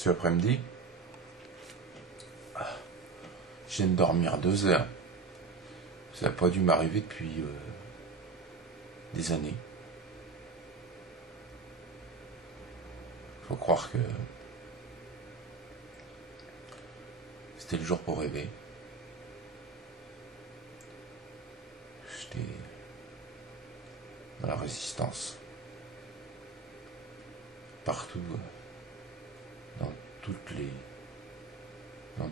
cet après-midi, je viens de dormir 2 heures. Ça n'a pas dû m'arriver depuis des années. Faut croire que c'était le jour pour rêver. J'étais dans la résistance. Partout, dans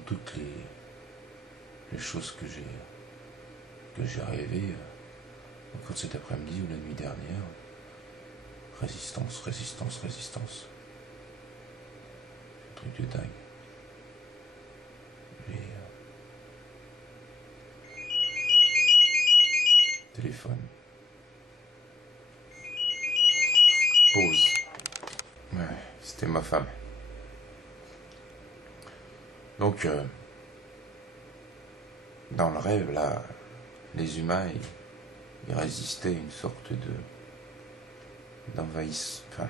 toutes les choses que j'ai rêvé au cours de cet après-midi ou la nuit dernière. Résistance. Un truc de dingue. J'ai téléphone. Pause. Ouais, c'était ma femme. Donc, dans le rêve, là, les humains, ils résistaient à une sorte d'envahissement. Enfin,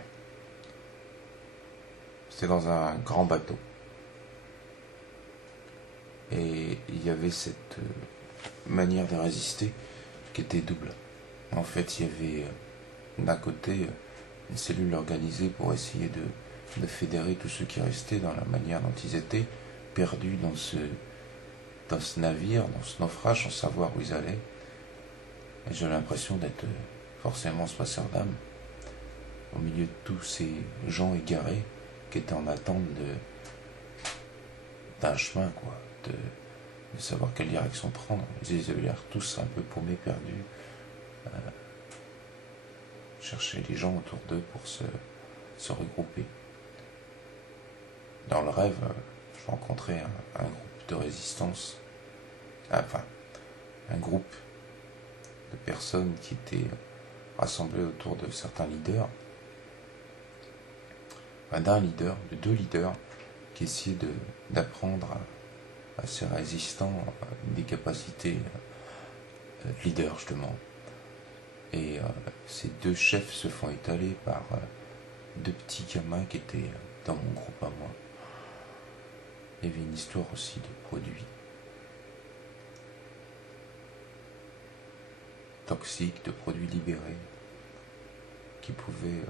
c'était dans un grand bateau. Et il y avait cette manière de résister qui était double. En fait, il y avait d'un côté une cellule organisée pour essayer de fédérer tous ceux qui restaient dans la manière dont ils étaient, perdus dans ce navire, dans ce naufrage, sans savoir où ils allaient. Et j'ai l'impression d'être forcément ce passeur d'âme, au milieu de tous ces gens égarés qui étaient en attente d'un chemin, quoi, de savoir quelle direction prendre. Ils avaient l'air tous un peu paumés, perdus, chercher les gens autour d'eux pour se regrouper. Dans le rêve, je rencontrais un groupe de résistance, enfin, un groupe de personnes qui étaient rassemblées autour de certains leaders, d'un leader, de 2 leaders, qui essayaient d'apprendre à ces résistants des capacités de leader, justement. Et ces 2 chefs se font étaler par 2 petits gamins qui étaient dans mon groupe à moi. Il y avait une histoire aussi de produits toxiques, de produits libérés qui pouvaient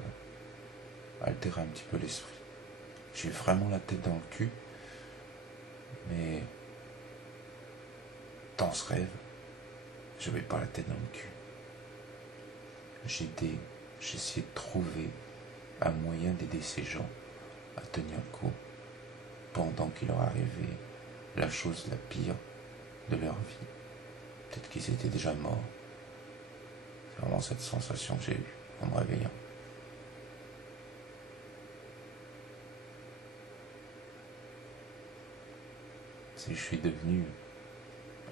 altérer un petit peu l'esprit. J'ai vraiment la tête dans le cul, mais dans ce rêve, je n'avais pas la tête dans le cul. J'essayais de trouver un moyen d'aider ces gens à tenir le coup pendant qu'il leur arrivait la chose la pire de leur vie. Peut-être qu'ils étaient déjà morts. C'est vraiment cette sensation que j'ai eue en me réveillant. Si je suis devenu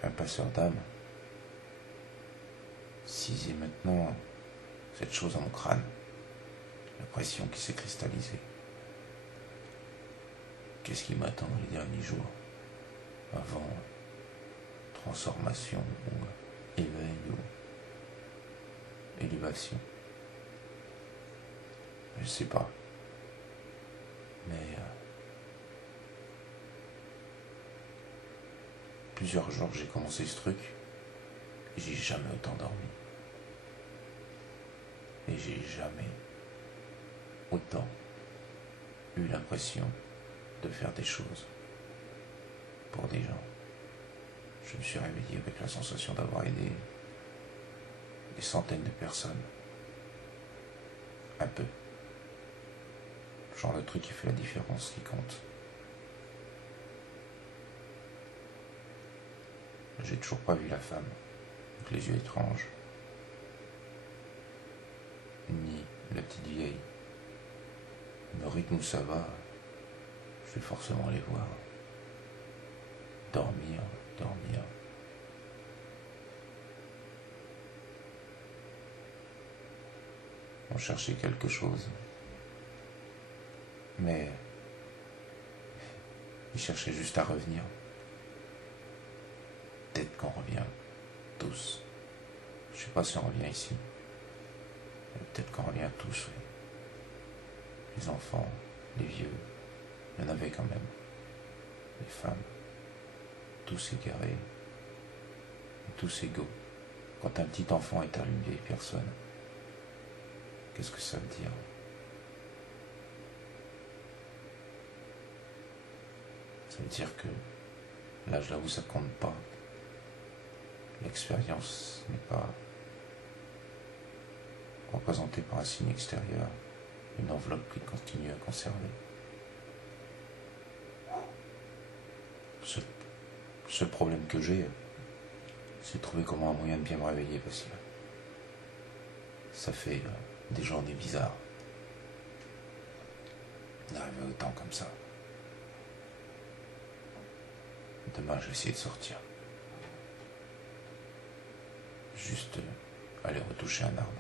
un passeur d'âme, si j'ai maintenant cette chose dans mon crâne, la pression qui s'est cristallisée, qu'est-ce qui m'attend les derniers jours avant transformation ou éveil ou élévation? Je sais pas, mais plusieurs jours que j'ai commencé ce truc et j'ai jamais autant dormi. Et j'ai jamais autant eu l'impression de faire des choses pour des gens. Je me suis réveillé avec la sensation d'avoir aidé des centaines de personnes. Un peu. Genre le truc qui fait la différence, qui compte. J'ai toujours pas vu la femme, avec les yeux étranges, ni la petite vieille. Mais au rythme où ça va, je vais forcément les voir. Dormir. On cherchait quelque chose. Mais ils cherchaient juste à revenir. Peut-être qu'on revient tous. Je sais pas si on revient ici. Mais peut-être qu'on revient tous, oui. Les enfants, les vieux, il y en avait quand même. Les femmes, tous égarés, tous égaux. Quand un petit enfant est une vieille personne, qu'est-ce que ça veut dire? Ça veut dire que l'âge là où ça compte pas. L'expérience n'est pas représentée par un signe extérieur, une enveloppe qu'il continue à conserver. Ce problème que j'ai, c'est de trouver comment un moyen de bien me réveiller, parce que ça fait des journées bizarres d'arriver au temps comme ça. Demain, je vais essayer de sortir. Juste aller retoucher un arbre.